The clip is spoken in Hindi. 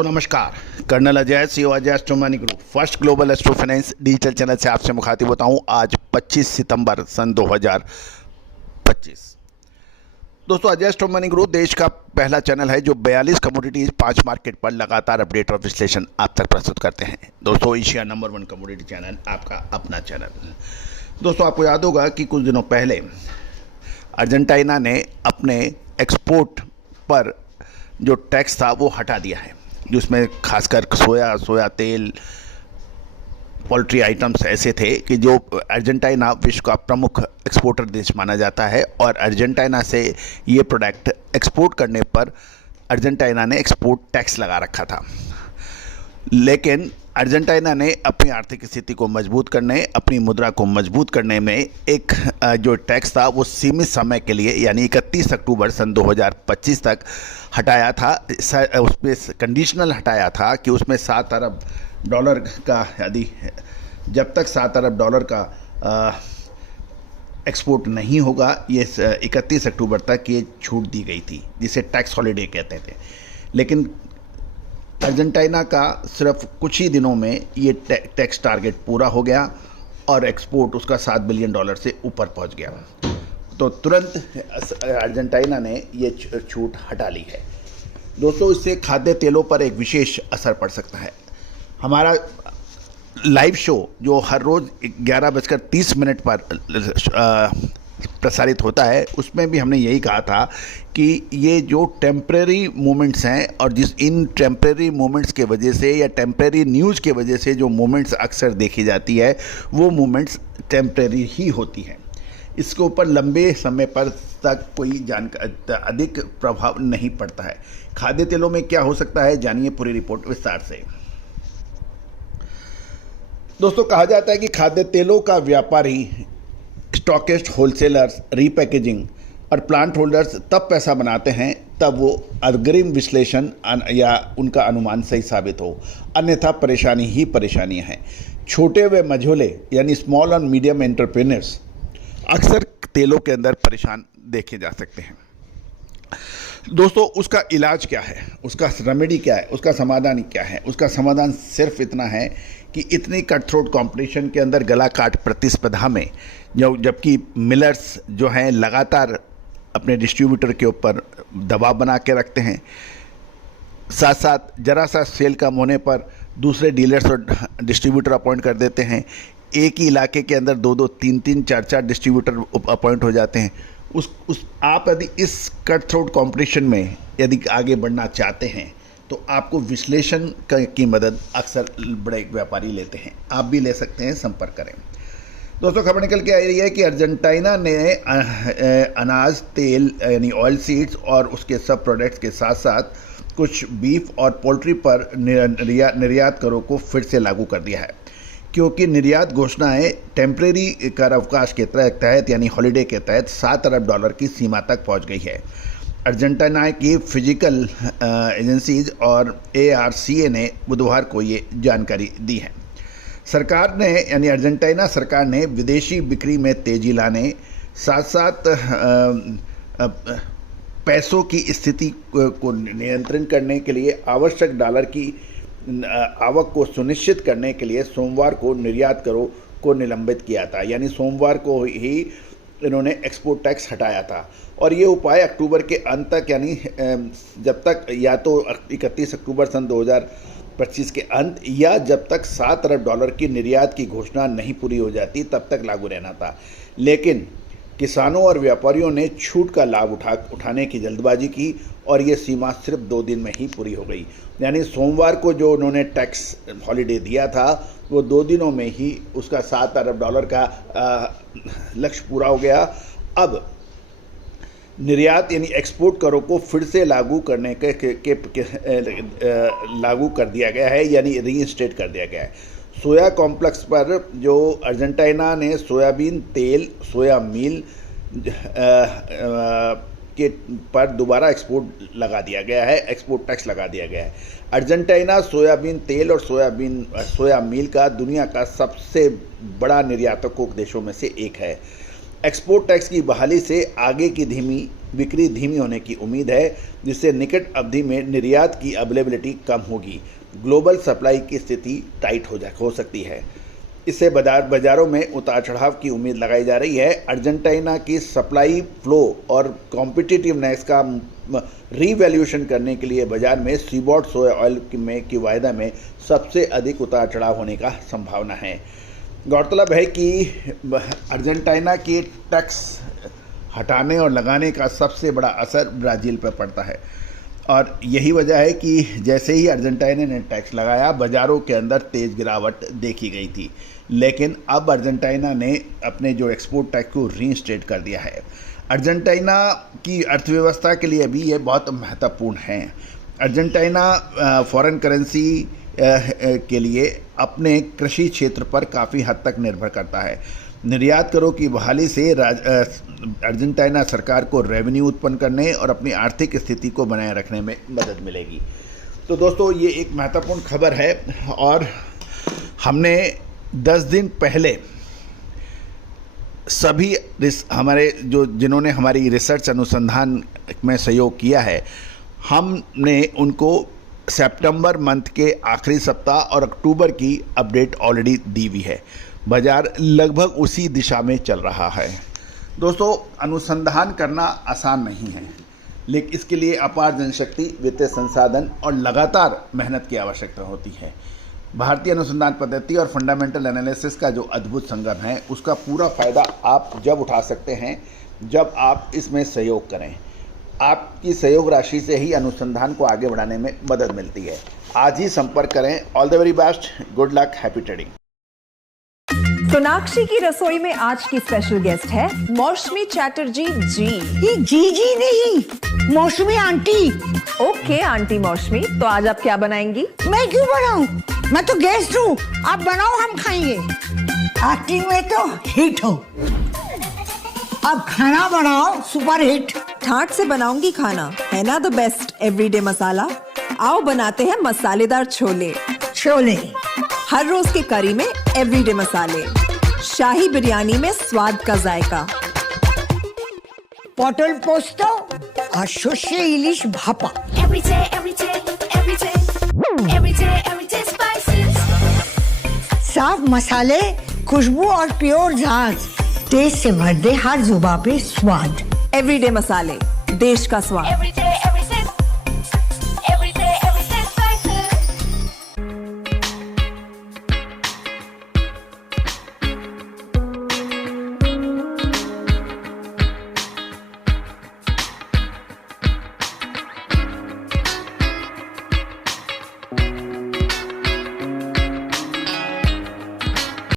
दोस्तों नमस्कार। Colonel Ajay CO Ajay Astro Money Group first global Astro Finance digital channel से आपसे मुखातिब होता हूं। आज 25 सितंबर सन 2025। दोस्तों अजय एस्ट्रो मनी ग्रुप देश का पहला चैनल है जो 42 कमोडिटीज 5 मार्केट पर लगातार अपडेट और विश्लेषण आप तक प्रस्तुत करते हैं। दोस्तों एशिया नंबर 1 कमोडिटी चैनल, आपका अपना चैनल। दोस्तों आपको याद होगा कि कुछ दिनों पहले अर्जेंटीना ने अपने एक्सपोर्ट पर जो टैक्स था वो हटा दिया है, जिसमें खासकर सोया तेल, पोल्ट्री आइटम्स ऐसे थे कि जो अर्जेंटीना विश्व का प्रमुख एक्सपोर्टर देश माना जाता है और अर्जेंटीना से ये प्रोडक्ट एक्सपोर्ट करने पर अर्जेंटीना ने एक्सपोर्ट टैक्स लगा रखा था। लेकिन अर्जेंटीना ने अपनी आर्थिक स्थिति को मजबूत करने, अपनी मुद्रा को मजबूत करने में एक जो टैक्स था वो सीमित समय के लिए यानी 31 अक्टूबर सन 2025 तक हटाया था। उसमें कंडीशनल हटाया था कि उसमें $7 अरब का, यदि जब तक $7 अरब का एक्सपोर्ट नहीं होगा, ये 31 अक्टूबर तक ये छूट दी गई थी, जिसे टैक्स हॉलिडे कहते थे। लेकिन अर्जेंटीना का सिर्फ कुछ ही दिनों में ये टैक्स टारगेट पूरा हो गया और एक्सपोर्ट उसका $7 बिलियन से ऊपर पहुंच गया। तो तुरंत अर्जेंटीना ने ये छूट हटा ली है। दोस्तों इससे खाद्य तेलों पर एक विशेष असर पड़ सकता है। हमारा लाइव शो जो हर रोज़ 11:30 पर प्रसारित होता है, उसमें भी हमने यही कहा था कि ये जो टेम्परेरी मूवमेंट्स हैं और इन टेम्परेरी मूवमेंट्स के वजह से या टेम्परेरी न्यूज़ के वजह से जो मूवमेंट्स अक्सर देखी जाती है वो मूवमेंट्स टेम्परेरी ही होती हैं। इसके ऊपर लंबे समय पर तक कोई अधिक प्रभाव नहीं पड़ता है। खाद्य तेलों में क्या हो सकता है, जानिए पूरी रिपोर्ट विस्तार से। दोस्तों कहा जाता है कि खाद्य तेलों का व्यापारी, स्टॉकिस्ट, होलसेलर्स, रीपैकेजिंग और प्लांट होल्डर्स तब पैसा बनाते हैं तब वो अग्रिम विश्लेषण या उनका अनुमान सही साबित हो, अन्यथा परेशानी ही परेशानियां हैं। छोटे व मझोले यानी स्मॉल और मीडियम एंटरप्रेन्योर्स अक्सर तेलों के अंदर परेशान देखे जा सकते हैं। दोस्तों उसका इलाज क्या है, उसका रेमेडी क्या है, उसका समाधान क्या है? उसका समाधान सिर्फ इतना है कि इतनी कट थ्रोट कॉम्पिटिशन के अंदर, गला काट प्रतिस्पर्धा में जबकि मिलर्स जो हैं लगातार अपने डिस्ट्रीब्यूटर के ऊपर दबाव बना के रखते हैं, साथ साथ जरा सा सेल कम होने पर दूसरे डीलर्स और डिस्ट्रीब्यूटर अपॉइंट कर देते हैं। एक ही इलाके के अंदर 2-2, 3-3, 4-4 डिस्ट्रीब्यूटर अपॉइंट हो जाते हैं। आप यदि इस कट थ्रोट कॉम्पिटिशन में यदि आगे बढ़ना चाहते हैं तो आपको विश्लेषण की मदद अक्सर बड़े व्यापारी लेते हैं। आप भी ले सकते हैं, संपर्क करें। दोस्तों खबर निकल के आ रही है कि अर्जेंटीना ने अनाज, तेल यानी ऑयल सीड्स और उसके सब प्रोडक्ट्स के साथ साथ कुछ बीफ और पोल्ट्री पर निर्यात करों को फिर से लागू कर दिया है, क्योंकि निर्यात घोषणाएं टेम्परेरी कर अवकाश के तहत यानी हॉलिडे के तहत $7 अरब की सीमा तक पहुंच गई है। अर्जेंटीना की फिजिकल एजेंसीज और ARCA ने बुधवार को ये जानकारी दी है। सरकार ने यानी अर्जेंटीना सरकार ने विदेशी बिक्री में तेजी लाने, साथ साथ पैसों की स्थिति को नियंत्रण करने के लिए आवश्यक डॉलर की आवक को सुनिश्चित करने के लिए सोमवार को निर्यात करों को निलंबित किया था। यानी सोमवार को ही इन्होंने एक्सपोर्ट टैक्स हटाया था और ये उपाय अक्टूबर के अंत तक यानी जब तक या तो 31 अक्टूबर सन 2025 के अंत या जब तक $7 अरब की निर्यात की घोषणा नहीं पूरी हो जाती तब तक लागू रहना था। लेकिन किसानों और व्यापारियों ने छूट का लाभ उठाने की जल्दबाजी की और ये सीमा सिर्फ 2 दिन में ही पूरी हो गई। यानी सोमवार को जो उन्होंने टैक्स हॉलिडे दिया था वो 2 दिनों में ही उसका $7 अरब का लक्ष्य पूरा हो गया। अब निर्यात यानी एक्सपोर्ट करों को फिर से लागू करने लागू कर दिया गया है, यानी रीइंस्टेट कर दिया गया है। सोया कॉम्प्लेक्स पर जो अर्जेंटीना ने सोयाबीन तेल, सोया मील के पर दोबारा एक्सपोर्ट लगा दिया गया है, एक्सपोर्ट टैक्स लगा दिया गया है। अर्जेंटीना सोयाबीन तेल और सोया मील का दुनिया का सबसे बड़ा निर्यातकों देशों में से एक है। एक्सपोर्ट टैक्स की बहाली से आगे की धीमी बिक्री धीमी होने की उम्मीद है, जिससे निकट अवधि में निर्यात की अवेलेबिलिटी कम होगी। ग्लोबल सप्लाई की स्थिति टाइट हो सकती है। इससे बाजारों में उतार चढ़ाव की उम्मीद लगाई जा रही है। अर्जेंटीना की सप्लाई फ्लो और कॉम्पिटिटिवनेस का रीवैल्यूएशन करने के लिए बाजार में सीबॉट सोया ऑयल की वायदा में सबसे अधिक उतार चढ़ाव होने का संभावना है। गौरतलब है कि अर्जेंटीना के टैक्स हटाने और लगाने का सबसे बड़ा असर ब्राज़ील पर पड़ता है और यही वजह है कि जैसे ही अर्जेंटीना ने टैक्स लगाया, बाज़ारों के अंदर तेज़ गिरावट देखी गई थी। लेकिन अब अर्जेंटीना ने अपने जो एक्सपोर्ट टैक्स को रीइंस्टेट कर दिया है। अर्जेंटीना की अर्थव्यवस्था के लिए भी ये बहुत महत्वपूर्ण है। अर्जेंटीना फॉरेन करेंसी के लिए अपने कृषि क्षेत्र पर काफ़ी हद तक निर्भर करता है। निर्यात करों की बहाली से अर्जेंटीना सरकार को रेवेन्यू उत्पन्न करने और अपनी आर्थिक स्थिति को बनाए रखने में मदद मिलेगी। तो दोस्तों, ये एक महत्वपूर्ण खबर है और हमने 10 दिन पहले सभी हमारे जिन्होंने हमारी रिसर्च अनुसंधान में सहयोग किया है, हमने उनको सितंबर मंथ के आखिरी सप्ताह और अक्टूबर की अपडेट ऑलरेडी दी हुई है। बाजार लगभग उसी दिशा में चल रहा है। दोस्तों, अनुसंधान करना आसान नहीं है, लेकिन इसके लिए अपार जनशक्ति, वित्तीय संसाधन और लगातार मेहनत की आवश्यकता होती है। भारतीय अनुसंधान पद्धति और फंडामेंटल एनालिसिस का जो अद्भुत संगम है, उसका पूरा फायदा आप जब उठा सकते हैं जब आप इसमें सहयोग करें। आपकी सहयोग राशि से ही अनुसंधान को आगे बढ़ाने में मदद मिलती है। आज ही संपर्क करें। All the very best, good luck, happy trading. Sonakshi की रसोई में आज की स्पेशल गेस्ट है मौसमी चैटर्जी जी। ये जी नहीं, मौसमी आंटी। ओके आंटी मौसमी, तो आज आप क्या बनाएंगी? मैं क्यों बनाऊं? मैं तो गेस्ट हूँ। आप बनाओ, हम खाएंगे। एक्टिंग में तो हिट हो, अब खाना बनाओ सुपर हिट। ठाट से बनाऊंगी खाना, है ना द बेस्ट एवरीडे मसाला। आओ बनाते हैं मसालेदार छोले। छोले हर रोज की करी में एवरीडे मसाले, शाही बिरयानी में स्वाद का जायका। पटल पोस्तो और शुष्य इलिश भापा। साफ मसाले, खुशबू और प्योर झांझ, टेस्ट से भर दे हर जुबान पे स्वाद। एवरीडे मसाले, देश का स्वाद।